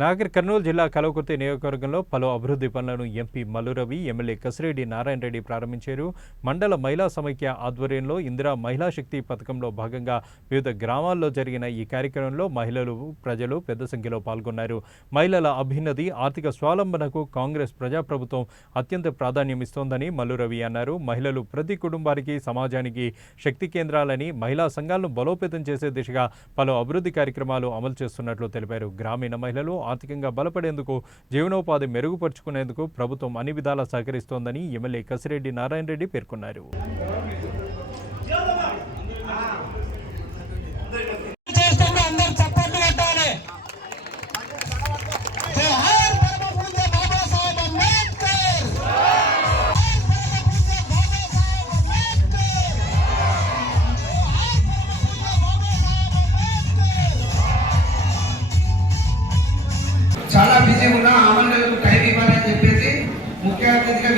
నాగర్ కర్నూలు జిల్లా కల్వకుర్తి నియోజకవర్గంలో పలు అభివృద్ధి పనులను ఎంపీ మల్లు రవి, ఎమ్మెల్యే కసిరెడ్డి నారాయణ రెడ్డి ప్రారంభించారు. మండల మహిళా సమైక్య ఆధ్వర్యంలో ఇందిరా మహిళా శక్తి పథకంలో భాగంగా వివిధ గ్రామాల్లో జరిగిన ఈ కార్యక్రమంలో మహిళలు, ప్రజలు పెద్ద సంఖ్యలో పాల్గొన్నారు. మహిళల అభ్యున్నతి, ఆర్థిక స్వావలంబనకు కాంగ్రెస్ ప్రజాప్రభుత్వం అత్యంత ప్రాధాన్యం ఇస్తోందని మల్లు రవి అన్నారు. మహిళలు ప్రతి కుటుంబానికి, సమాజానికి శక్తి కేంద్రాలని, మహిళా సంఘాలను బలోపేతం చేసే దిశగా పలు అభివృద్ధి కార్యక్రమాలు అమలు చేస్తున్నట్లు తెలిపారు. గ్రామీణ మహిళలు ఆర్థికంగా బలపడేందుకు, జీవనోపాధి మెరుగుపరుచుకునేందుకు ప్రభుత్వం అన్ని విధాలా సహకరిస్తోందని ఎమ్మెల్యే కసిరెడ్డి నారాయణ రెడ్డి పేర్కొన్నారు. చాలా బిజీ ఉన్నా ఆమెలకు టైం ఇవ్వాలని చెప్పేసి ముఖ్య అతిథిగా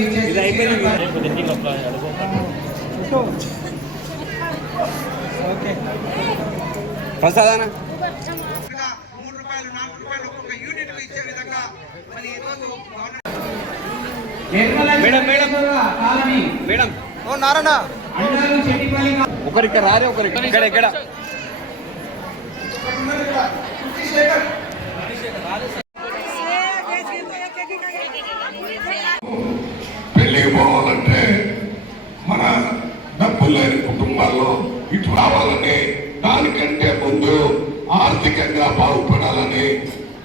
ప్రసాదన ₹3, ₹4 ఒక్కొక్క యూనిట్ ఇచ్చే విధంగా మరి ఈరోజు మేడం ఓ నారాయణ ఒకరికి రారే ఒకరికి ఇక్కడ పెళ్లికి పోవాలంటే మన డబ్బులు లేని కుటుంబాల్లో ఇటు రావాలని, దానికంటే ముందు ఆర్థికంగా బాగుపడాలని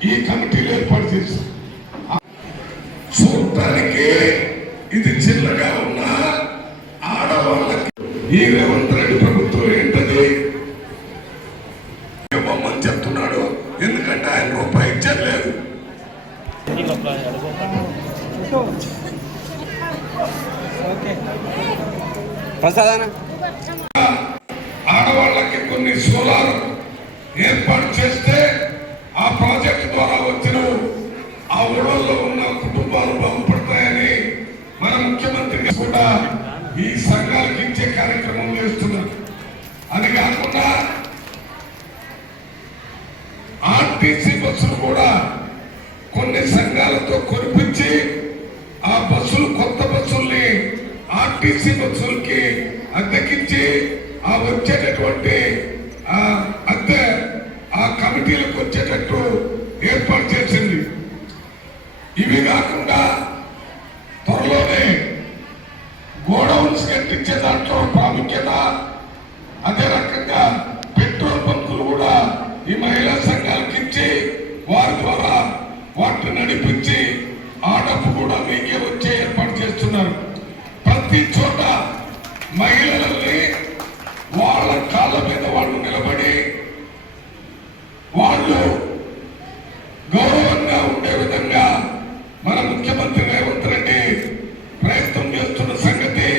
ఈ కమిటీలు ఏర్పాటు చేశారు. చూడటానికి ఇది చిన్నగా ఉన్న ఆడవాళ్ళకి ఈ రేవంత్ రెడ్డి ప్రభుత్వం ఏంటది ఇవ్వమని చెప్తున్నాడు. ఎందుకంటే ఆయన రూపాయి ఇచ్చలేదు. ప్రసాదన ఆడవాళ్ళకి కొన్ని సోలార్ ఏర్పాటు చేస్తే ఆ ప్రాజెక్టు ద్వారా వచ్చిన ఆ ఊళ్ళల్లో ఉన్న కుటుంబాలు బాగుపడతాయని మన ముఖ్యమంత్రి కూడా ఈ సంఘాలకు ఇచ్చే కార్యక్రమం చేస్తున్నారు. అది కాకుండా ఆర్టీసీ బస్సులు కూడా కొన్ని సంఘాలతో కొనిపించి ఆ బస్సులు, కొత్త బస్సుల్ని ఆర్టీసీ బస్సులకి అద్దెకించి ఆ వచ్చేటటువంటి అద్దె ఆ కమిటీలకు వచ్చేటట్టు ఏర్పాటు చేసింది. ఇవి కాకుండా త్వరలోనే గోడౌన్స్ కట్టించే దాంట్లో ప్రాముఖ్యత, అదే రకంగా పెట్రోల్ బంకులు కూడా ఈ మహిళా సంఘాలకు ఇచ్చి వారి ద్వారా వాటిని నడిపించి ఆ డబ్బు కూడా మీకే వచ్చే ఏర్పాటు చేస్తున్నారు. ప్రతి చోట మహిళలని వాళ్ళ కాళ్ళ మీద వాళ్ళు నిలబడి వాళ్ళు గౌరవంగా ఉండే విధంగా మన ముఖ్యమంత్రి రేవంత్ రెడ్డి ప్రయత్నం చేస్తున్న సంగతి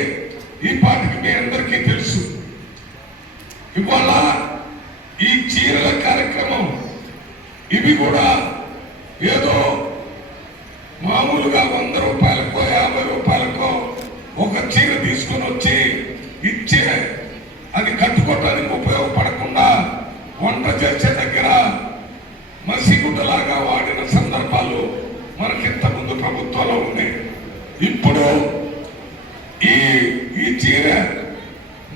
ఈ పాటికి మీ అందరికీ తెలుసు. ఇవాళ ఈ చీరల కార్యక్రమం ఇవి కూడా ఏదో మామూలుగా ₹100, ₹50 ఒక చీర తీసుకుని వచ్చి ఇచ్చే అది కట్టుకోవడానికి ఉపయోగపడకుండా వంట చేసే దగ్గర మసిగుడ్డలాగా వాడిన సందర్భాలు మనకింత ముందు ప్రభుత్వంలో ఉన్నాయి. ఇప్పుడు ఈ చీర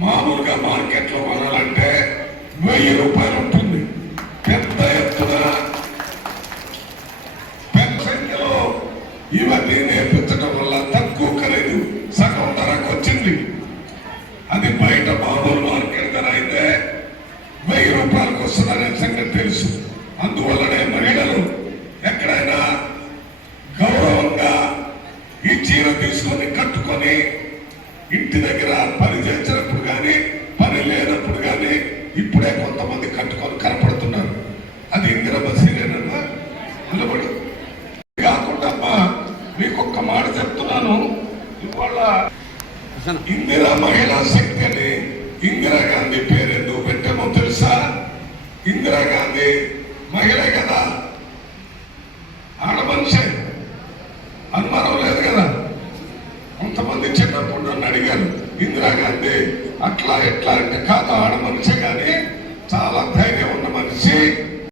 మామూలుగా మార్కెట్లో కొనాలంటే ₹1000 ఉంటుంది. పెద్ద ఎత్తున పెద్ద సంఖ్యలో ఇవన్నీ నేర్పించడం వల్ల తక్కువ ఖరీదు, సగం ధరకు వచ్చింది. అది బయట మామూలు మార్కెట్ ధర అయితే ₹1000 వస్తుందనే సంగతి తెలుసు. అందువల్లనే మహిళలు ఎక్కడైనా గౌరవంగా ఈ చీర తీసుకొని కట్టుకొని ఇంటి దగ్గర పని చేసినప్పుడు కానీ, పని లేనప్పుడు కానీ ఇప్పుడే కొంతమంది కట్టుకొని కనపడుతున్నారు. అది ఇందిరమ్మ సీరేనమ్మా నిలబడి కాకుండా మీకు ఒక్క మాట చెప్తున్నాను. ఇవాళ ఇందిరా మహిళా శక్తి అని ఇందిరాగాంధీ పేరు ఎందుకు పెట్టామో తెలుసా? ఇందిరాగాంధీ మహిళ కదా, ఆడమనిషి, అనుమానం లేదు కదా. కొంతమంది చిన్నప్పుడు నన్ను అడిగారు, ఇందిరాగాంధీ అట్లా ఎట్లా అంటే కాదు, ఆడమనిషి